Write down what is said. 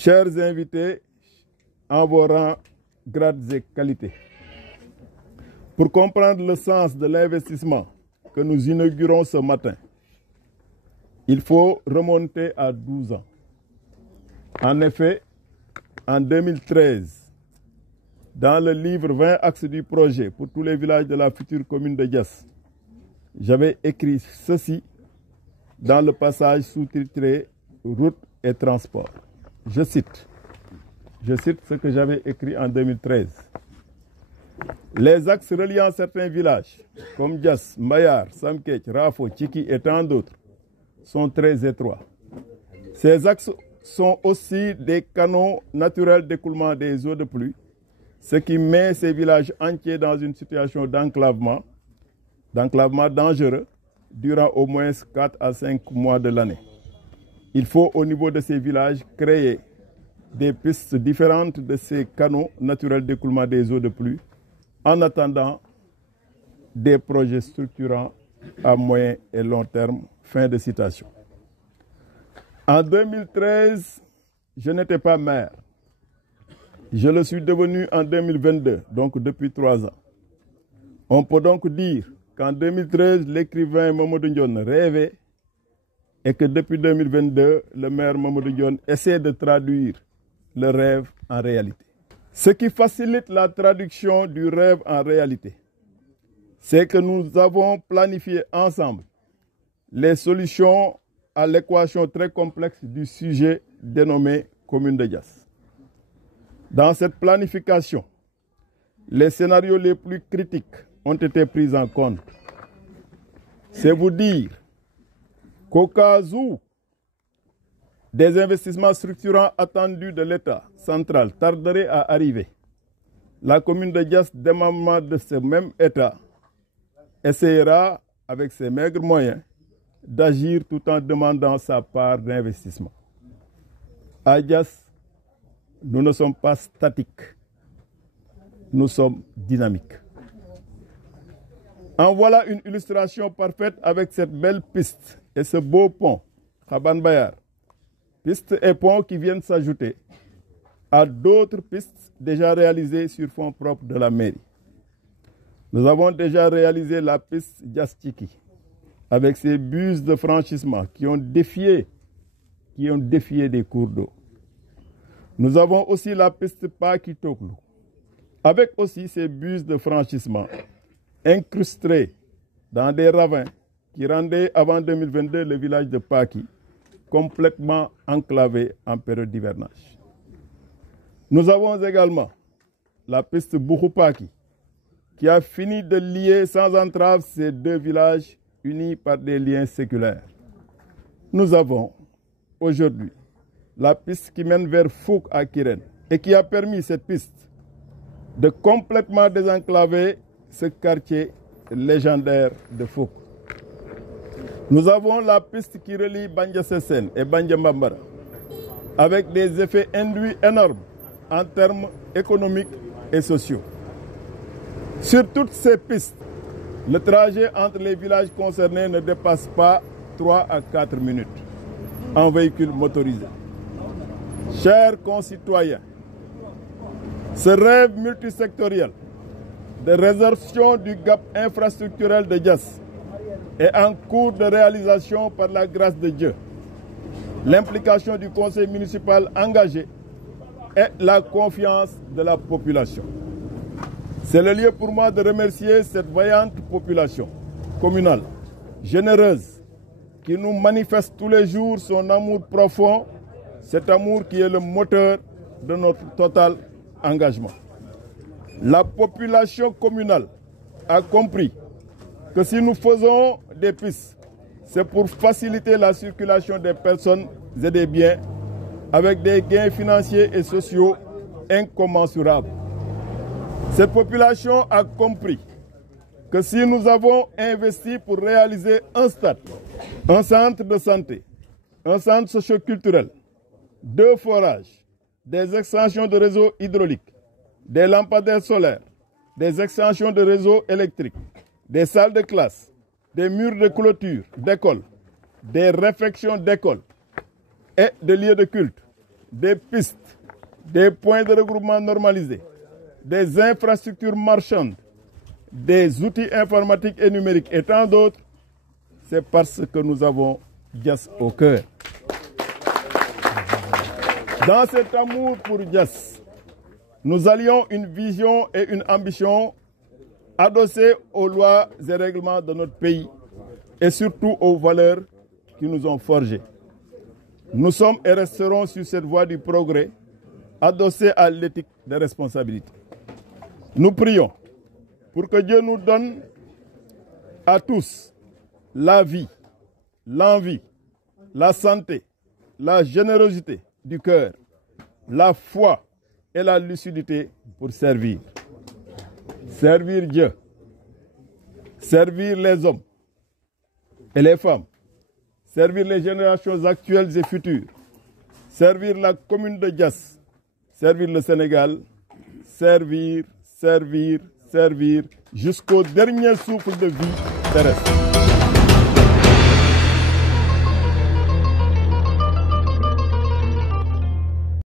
Chers invités, en vos rangs, grades et qualités, pour comprendre le sens de l'investissement que nous inaugurons ce matin, il faut remonter à 12 ans. En effet, en 2013, dans le livre 20 axes du projet pour tous les villages de la future commune de Diass, j'avais écrit ceci dans le passage sous-titré « Route et transport ». Je cite ce que j'avais écrit en 2013. Les axes reliant certains villages, comme Diass, Mbayar, Samkech, Rafo, Tchiki et tant d'autres, sont très étroits. Ces axes sont aussi des canaux naturels d'écoulement des eaux de pluie, ce qui met ces villages entiers dans une situation d'enclavement dangereux durant au moins 4 à 5 mois de l'année. Il faut au niveau de ces villages créer des pistes différentes de ces canaux naturels d'écoulement des eaux de pluie en attendant des projets structurants à moyen et long terme. Fin de citation. En 2013, je n'étais pas maire. Je le suis devenu en 2022, donc depuis 3 ans. On peut donc dire qu'en 2013, l'écrivain Mamadou Ndione rêvait et que depuis 2022, le maire Mamadou Ndione essaie de traduire le rêve en réalité. Ce qui facilite la traduction du rêve en réalité, c'est que nous avons planifié ensemble les solutions à l'équation très complexe du sujet dénommé commune de Diass. Dans cette planification, les scénarios les plus critiques ont été pris en compte. C'est vous dire qu'au cas où des investissements structurants attendus de l'État central tarderaient à arriver, la commune de Diass, démembrement de ce même État, essaiera, avec ses maigres moyens, d'agir tout en demandant sa part d'investissement. À Diass, nous ne sommes pas statiques, nous sommes dynamiques. En voilà une illustration parfaite avec cette belle piste et ce beau pont, Khaban Bayar. Pistes et ponts qui viennent s'ajouter à d'autres pistes déjà réalisées sur fonds propres de la mairie. Nous avons déjà réalisé la piste Diass-Tchiki avec ses buses de franchissement qui ont défié des cours d'eau. Nous avons aussi la piste Paki-Toklu avec aussi ses buses de franchissement incrustées dans des ravins qui rendaient avant 2022 le village de Paki complètement enclavé en période d'hivernage. Nous avons également la piste Bouhoupaki qui a fini de lier sans entrave ces deux villages unis par des liens séculaires. Nous avons aujourd'hui la piste qui mène vers Fouk à Kirène et qui a permis cette piste de complètement désenclaver ce quartier légendaire de Fouk. Nous avons la piste qui relie Bandia Sessène et Bandia Mbambara avec des effets induits énormes en termes économiques et sociaux. Sur toutes ces pistes, le trajet entre les villages concernés ne dépasse pas 3 à 4 minutes en véhicule motorisé. Chers concitoyens, ce rêve multisectoriel de résorption du gap infrastructurel de Diass est en cours de réalisation par la grâce de Dieu. L'implication du conseil municipal engagé et la confiance de la population. C'est le lieu pour moi de remercier cette vaillante population communale, généreuse, qui nous manifeste tous les jours son amour profond, cet amour qui est le moteur de notre total engagement. La population communale a compris que si nous faisons des pistes, c'est pour faciliter la circulation des personnes et des biens avec des gains financiers et sociaux incommensurables. Cette population a compris que si nous avons investi pour réaliser un stade, un centre de santé, un centre socio-culturel, 2 forages, des extensions de réseaux hydrauliques, des lampadaires solaires, des extensions de réseaux électriques, des salles de classe, des murs de clôture d'écoles, des réfections d'écoles et de lieux de culte, des pistes, des points de regroupement normalisés, des infrastructures marchandes, des outils informatiques et numériques et tant d'autres, c'est parce que nous avons Diass au cœur. Dans cet amour pour Diass, nous allions une vision et une ambition adossées aux lois et règlements de notre pays et surtout aux valeurs qui nous ont forgés. Nous sommes et resterons sur cette voie du progrès, adossée à l'éthique des responsabilités. Nous prions pour que Dieu nous donne à tous la vie, l'envie, la santé, la générosité du cœur, la foi et la lucidité pour servir. Servir Dieu, servir les hommes et les femmes, servir les générations actuelles et futures, servir la commune de Diass, servir le Sénégal, servir, servir, servir jusqu'au dernier souffle de vie terrestre.